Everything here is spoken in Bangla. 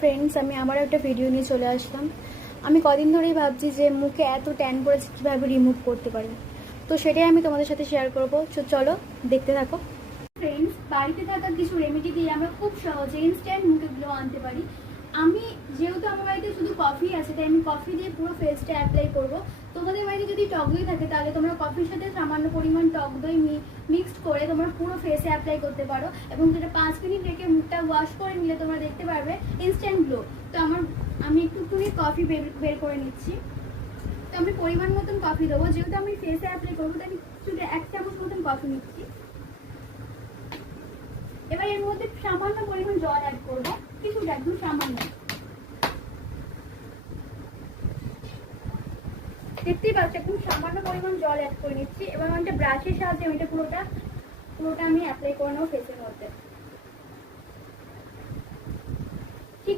ফ্রেন্ডস, আমি আবারও একটা ভিডিও নিয়ে চলে আসলাম। আমি কদিন ধরেই ভাবছি যে মুখে এত ট্যান পড়েছে কীভাবে রিমুভ করতে পারি, তো সেটাই আমি তোমাদের সাথে শেয়ার করবো। চলো দেখতে থাকো। ফ্রেন্ডস, বাড়িতে থাকা কিছু রেমেডি দিয়ে আমরা খুব সহজে ইনস্ট্যান্ট মুখে গ্লো আনতে পারি। আমি যেহেতু আমার বাড়িতে শুধু কফি আছে, তাই আমি কফি দিয়ে পুরো ফেসটা অ্যাপ্লাই করব। তোমাদের বাড়িতে যদি টক দই থাকে তাহলে তোমরা কফির সাথে সামান্য পরিমাণ টক দই মিক্সড করে তোমরা পুরো ফেসে অ্যাপ্লাই করতে পারো, এবং যেটা 5 মিনিট রেখে মুখটা ওয়াশ করে নিলে তোমরা দেখতে পারবে ইনস্ট্যান্ট গ্লো। তো আমি একটুখানি কফি বের করে নিচ্ছি। তো আমি পরিমাণ মতন কফি দেবো, যেহেতু আমি ফেসে অ্যাপ্লাই করবো তাই আমি 1 চামচ মতন কফি নিচ্ছি। এবার এর মধ্যে সামান্য পরিমাণ জল অ্যাড করবো, কিছুটা একদম সামান্য। দেখতেই পাচ্ছি একদম সামান্য পরিমাণ জল অ্যাড করে নিচ্ছি। এবার আমি একটা ব্রাশের সাহায্যে পুরোটা আমি অ্যাপ্লাই করে নেবো ফেসের মধ্যে।